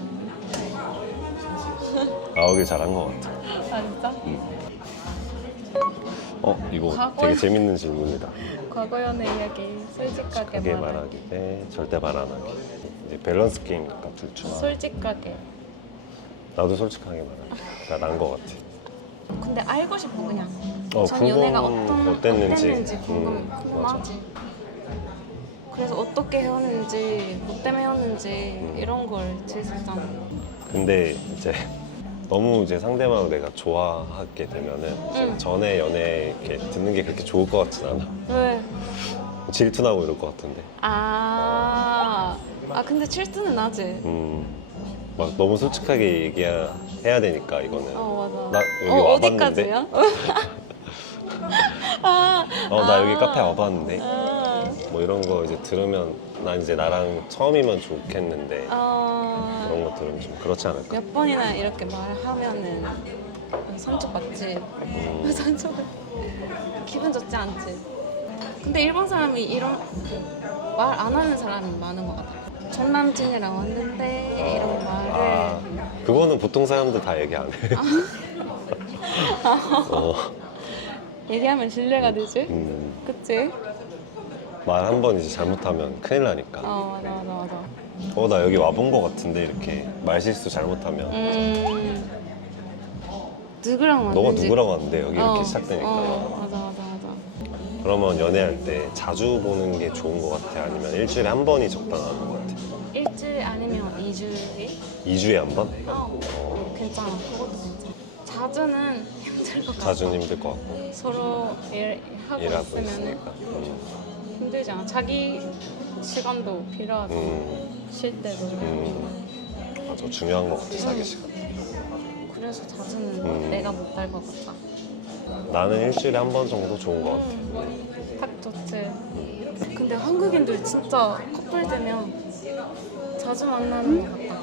나오길 잘한 것 같아. 아, 진짜? 이거 과거에- 되게 재밌는 질문이다. 과거 연애 이야기 솔직하게 크게 말하기. 말하기 대 절대 말 안 하기. 이제 밸런스 게임이니까 둘 중 하나. 솔직하게. 나도 솔직하게 말하기가 나은 것 같아. 근데 알고 싶어 그냥. 어, 전 연애가 어땠는지. 궁금하지. 그래서 어떻게 헤어졌는지, 뭐 때문에 헤어졌는지 이런 걸 제일 싶잖아. 근데 이제 너무 이제 상대방을 내가 좋아하게 되면은 이제 전에 연애 이렇게 듣는 게 그렇게 좋을 것 같진 않아. 왜? 질투나고 이럴 것 같은데. 근데 질투는 나지. 막 너무 솔직하게 얘기해야 되니까 이거는. 맞아. 나 여기 와봤는데. 어디까지야? 나 여기 카페 와봤는데. 아. 뭐 이런 거 이제 들으면 난 이제 나랑 처음이면 좋겠는데 그런 거 들으면 좀 그렇지 않을까? 몇 번이나 이렇게 말하면은 상처받지. 상처받. 기분 좋지 않지. 근데 일본 사람이 이런 말 안 하는 사람이 많은 것 같아. 전 남친이랑 왔는데 이런 말을. 그거는 보통 사람들 다 얘기 안 해. 얘기하면 신뢰가 되지. 그치? 말 한 번 이제 잘못하면 큰일 나니까. 맞아. 나 여기 와본 거 같은데 이렇게 말 실수 잘못하면 누구랑 왔는지. 너가 누구랑 왔는데 여기 이렇게 시작되니까. 맞아. 그러면 연애할 때 자주 보는 게 좋은 거 같아? 아니면 일주일에 한 번이 적당한 거 같아? 일주일 아니면 2주일? 2주에 한 번? 괜찮아. 그것도 괜찮아. 자주는 힘들 것 같아. 자주는 힘들 것 같고 서로 일하고 일하고 있으면은 있으니까. 힘들잖아. 자기 시간도 필요하고 쉴 때도. 맞아, 중요한 거 같아, 자기 시간. 그래서 자주는 내가 못할 것 같아. 나는 일주일에 한 번 정도 좋은 거 같아. 딱 좋지. 근데 한국인들 진짜 커플 되면 자주 만나는 것 같다.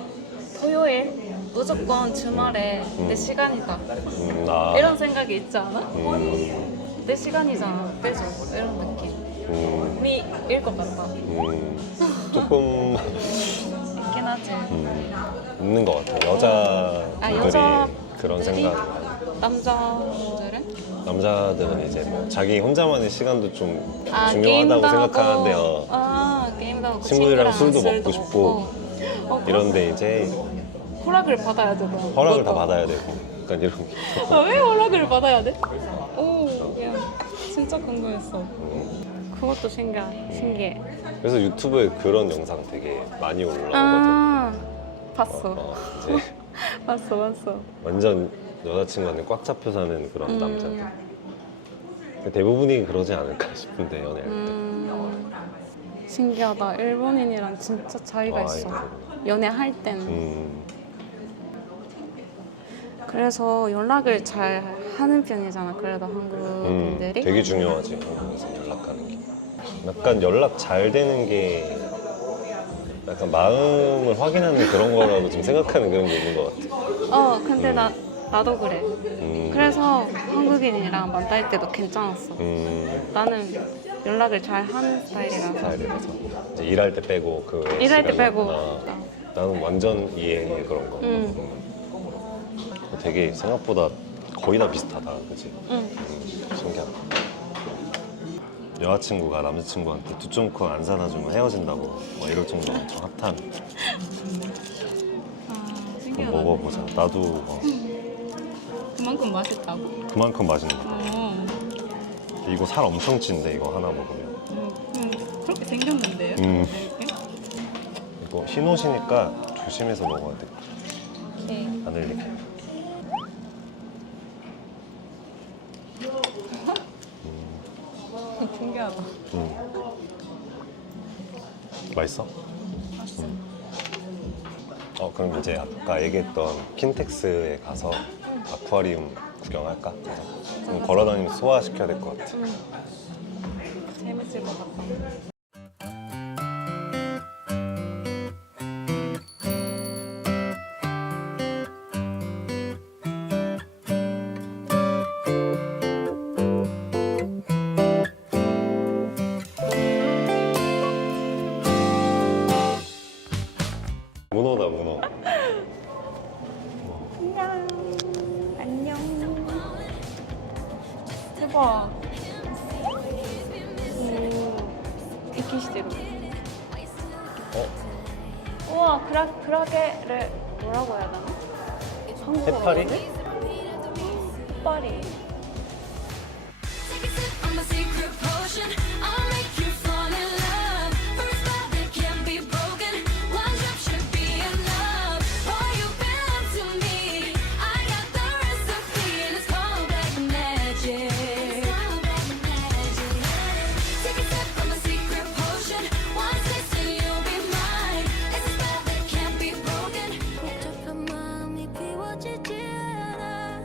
토요일 무조건 주말에 내 시간이다. 이런 생각이 있지 않아? 내 시간이잖아. 빼줘. 이런 느낌이 일 것 같다. 조금 있긴 하지. 있는 것 같아. 여자들이 여자들이? 그런 생각. 남자분들은? 남자들은 이제 뭐 자기 혼자만의 시간도 좀 중요하다고 게임도 생각하는데 하고, 게임도 하고 친구들이랑 술도 먹고 술도 싶고 먹고. 이런데 이제 허락을 받아야 돼. 허락을 다 받아야 되고 약간 이런 게. 왜 허락을 받아야 돼? 야, 진짜 궁금했어. 그것도 신기해. 그래서 유튜브에 그런 영상 되게 많이 올라오거든. 봤어. 이제 봤어. 완전 여자친구한테 꽉 잡혀 사는 그런 남자들. 대부분이 그러지 않을까 싶은데 연애할 때. 신기하다. 일본인이랑 진짜 차이가 있어. 연애할 때는. 그래서 연락을 잘 하는 편이잖아. 그래도 한국인들이. 되게 중요하지, 한국에서 연락하는 게. 약간 연락 잘 되는 게 약간 마음을 확인하는 그런 거라고 좀 생각하는 그런 게 있는 것 같아. 근데 나도 그래. 그래서 한국인이랑 만날 때도 괜찮았어. 나는 연락을 잘 하는 스타일이라서. 이제 일할 때 빼고 그 외에 일할 때 시간은? 빼고. 나는 완전 이해해 그런 거. 되게 생각보다 거의 다 비슷하다, 그치? 신기하다. 여자친구가 남자친구한테 두쫑코 안 사다 주면 헤어진다고 뭐 이럴 정도로 엄청 핫한. 신기하다. 먹어보자. 나도 그만큼 맛있다고. 그만큼 맛있는 거. 이거 살 엄청 찐데 이거 하나 먹으면. 그렇게 생겼는데요? 이렇게? 이거 흰 옷이니까 조심해서 먹어야 돼. 오케이. 안 흘리게. 신기하다. 맛있어? 그럼 이제 아까 얘기했던 킨텍스에 가서 아쿠아리움 구경할까? 좀 걸어다니면서 소화시켜야 될 것 같아. 재밌을 것 같다. 문어다, 문어. 안녕. 와. 오,息してる. 우와, 그라게를 뭐라고 해야 되나? 한국어로 해파리? 뭐지? 해파리. Take a sip of my secret potion. I'll make you fall in love. First love that can't be broken. One drop should be enough. Boy, you belong to me. I got the recipe and it's called black magic. Take a sip of my secret potion. One taste and you'll be mine. It's a spell that can't be broken. 복잡한 마음이 비워지지 않아.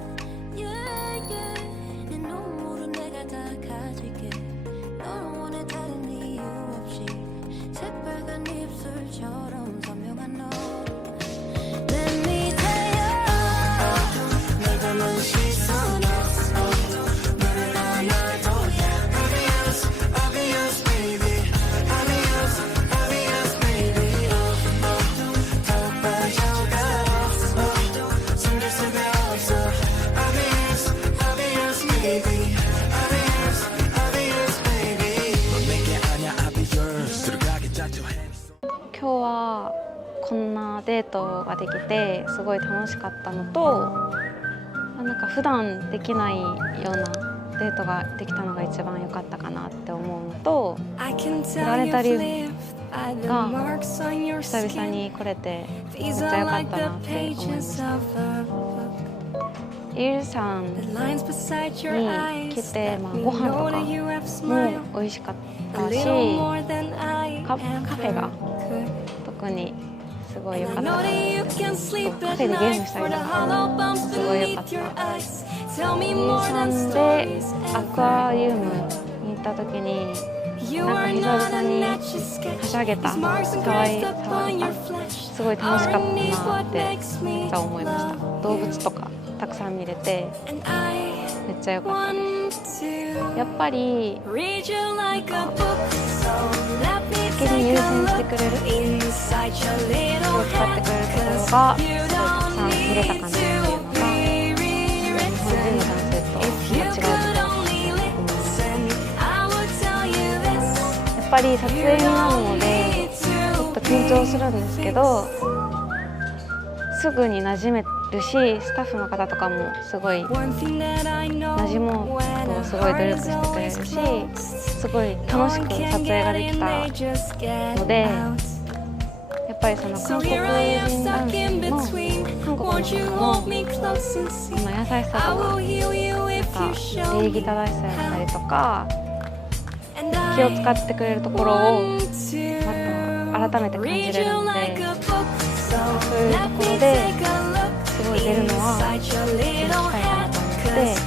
Yeah, yeah. 내 눈물은 내가 다 가질게. 널 원해 다른 이유 없이. 새빨간 입술처럼 선명한 너. Let me tell you. 널 담은 시선. 너를 하나도 obvious, obvious baby. Obvious, obvious baby. 더욱 빠져가. 숨길 수가 없어. Obvious, obvious baby. Obvious, obvious baby. 넌 내게 아냐 obvious. 들어가기 작정해. 今日はこんなデートができてすごい楽しかったのと、なんか普段できないようなデートができたのが一番良かったかなって思うのと、プラネタリウムが久々に来れてめっちゃ良かったなって思いました。イルさんに来て、ご飯とかも美味しかったし、カフェが特にすごい良かったなって、カフェでゲームしたりとかすごい良かった。イルさんでアクアリウムに行った時になんか久々にはしゃげた、触れた、すごい楽しかったなってめっちゃ思いました。動物とかたくさん見れてめっちゃ良かったです。やっぱり先に優先してくれる、気を使ってくれるところがすごいたくさん見れたかなっていうのが、日本人の男性と違うところかなと思います。やっぱり撮影になるのでちょっと緊張するんですけど、すぐに馴染めるし、スタッフの方とかもすごい馴染もうとすごい努力してくれるし、すごい楽しく撮影ができたので、やっぱりその韓国人男性の韓国の方のその優しさとか、礼儀正しさだったりとか気を使ってくれるところをまた改めて感じれるので、そういうところですごい出るのは楽しみたいかなと思っておすすめします。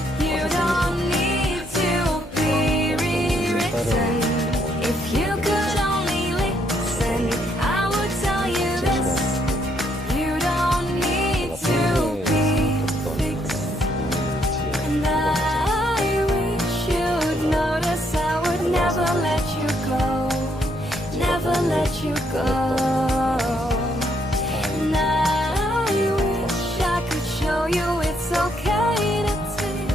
You go. And I wish I could show you it's okay to take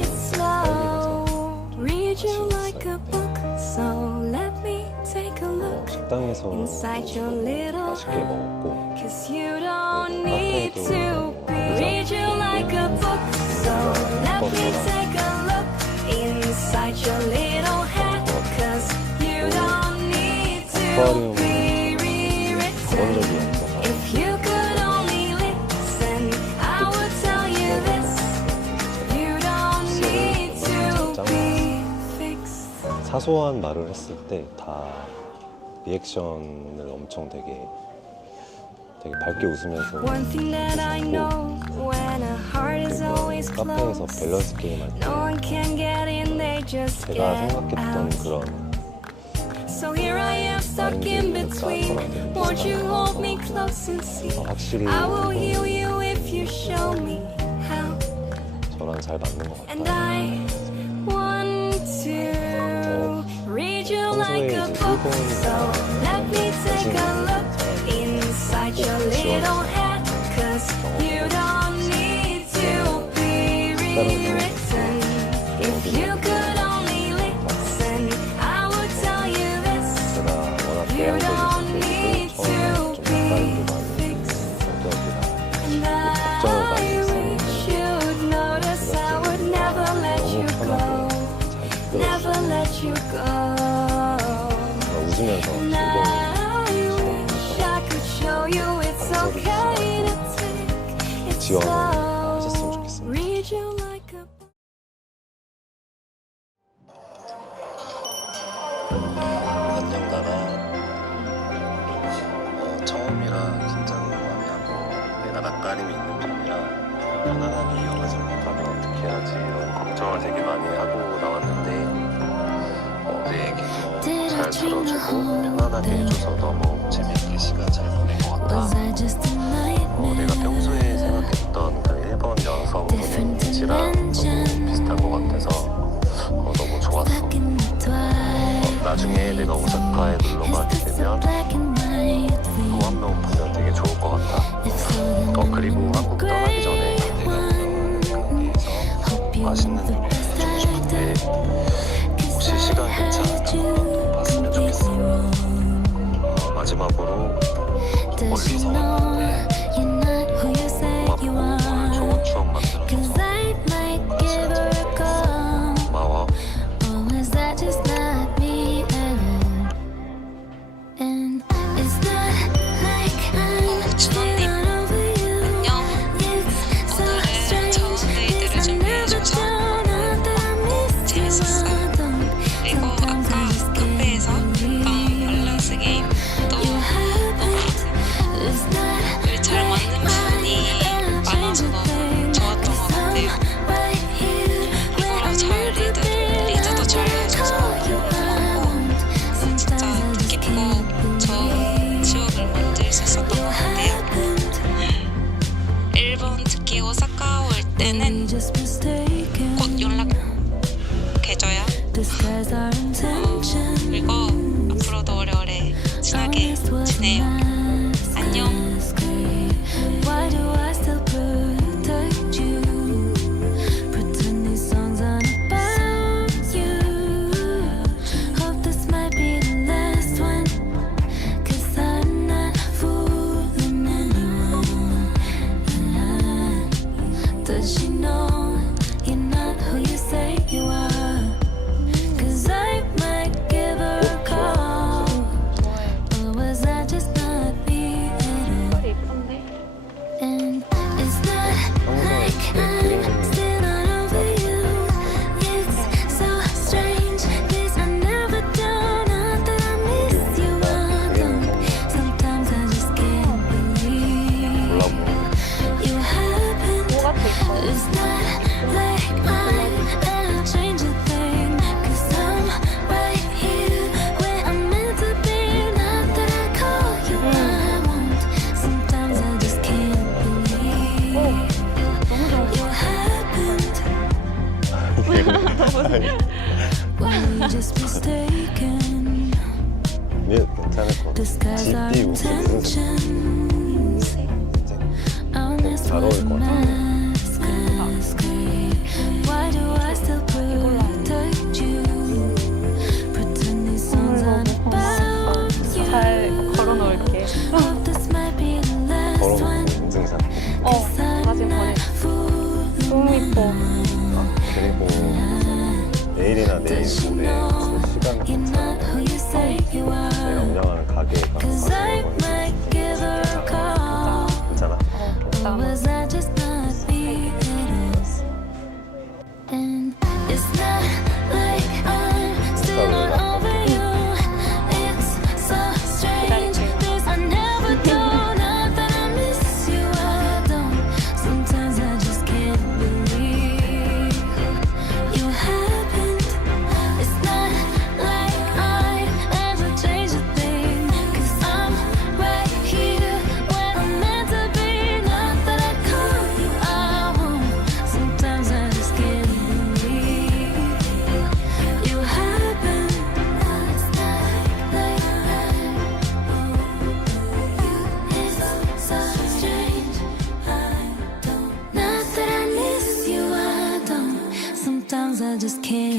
it slow. Read you like a book, so let me take a look 식당에서 inside your little 맛있게 먹었고, Cause you don't need to be. Read you like a book, so let me take a look inside your little head. Cause you don't need to be. 가본 적이 없어서 If you could only listen, I would tell you this. You don't need to be fixed. 사소한 말을 했을 때 다 리액션을 엄청 되게 밝게 웃으면서 One thing that I know when a heart is always 카페에서 closed, 밸런스 게임 할 때 no one can get in, they just get 제가 생각했던 out. 그런 So here I am stuck in between. Won't you hold me close and see? 확실히 I will heal you if you show me how. 저랑 잘 맞는 것 And 같아요. I want to read you like a book. So let me take a look inside your little head. Cause you don't need to be rewritten. If you could only listen, I would tell you this. 제가 워낙 내향적인 성격이고 처음에 좀 낯가림도 많이 있고 걱정을 많이 했었는데 너무 편하게 잘 이끌어주시고 웃으면서 즐거운 지원을 하셨으면 좋겠습니다. 안녕나라 처음이라 긴장도 많이 하고 내가 낯가림이 있는 편이라 편안하게 이어가지 못하면 어떻게 하지 이런 걱정을 되게 많이 하고 나왔는데 내 얘기도 잘 들어주고 편안하게 해줘서 너무 재밌게 시간 잘 보낸 것 같다. 내가 평소에 생각했던 그 일본 여성 분위기랑 너무 비슷한 것 같아서 너무 좋았어. 나중에 내가 오사카에 놀러 가게 되면 또 한 명 보면 되게 좋을 것 같다. 그리고 한국 떠나기 전에 내가 거기에서 맛있는 음식 먹고 싶은데 혹시 시간 괜찮으면 봤으면 좋겠어. 마지막으로 멀리서 왔는데 고맙고 좋은 추억 만들어줘서 고마워. 준원님 안녕. 오늘은 처음 데이트를 준비해줘서 너무 재밌었어. 그리고 아까 카페에서 했던 밸런스 게임도 너무 우리 잘 맞는 부분이 많아서 너무 좋았던 것 같아요. 이거로 잘 리드도 잘 해줘서 고맙고 진짜 뜻깊고 좋은 추억을 만들 수 있었던 것 같아요. 일본 특히 오사카 올 때는 곧 연락해줘요. 그리고 앞으로도 오래오래 친하게 지내요. 안녕. Why do I still protect you? Pretend these songs aren't about you. Hope this might be the last one, 'cause I'm not fooling anyone. Does she know you're not who you say you are? 'Cause I might give her a call. Or was that just not me at all? 예쁜데? And it's not like I'm still not over you. It's so strange, 'cause I never do. Not that I miss you, I don't. Sometimes I just can't believe you happened. It's not like I changed a thing, 'cause I'm right here where I'm meant to be. Not that I call you, I won't. Sometimes I just can't believe you happened. Were we just mistaken? 괜찮을 것 Disguise our GP 옷이 무슨 intentions. Honest 잘 was 어울릴 것 같아. mask. Why do I still protect you? Pretend these songs aren't about you. 잘 걸어놓을게. Hope this might be the last one. 걸어놓고 인증샷 사진 보내. 너무 이뻐. 그리고 내일이나 내일 모레 그 시간 You're 괜찮아. not who you say you 내가 are. 운영하는 가게가 'Cause I might give her a call. 괜찮아? Or was that just not me at all? And it's not like I'm still not over you. It's so strange, 'cause I never do. Not that I miss you, I don't. Sometimes I just can't believe you happened. It's not like I'd ever change a thing, 'cause I'm right here where I'm meant to be. Not that I call just can't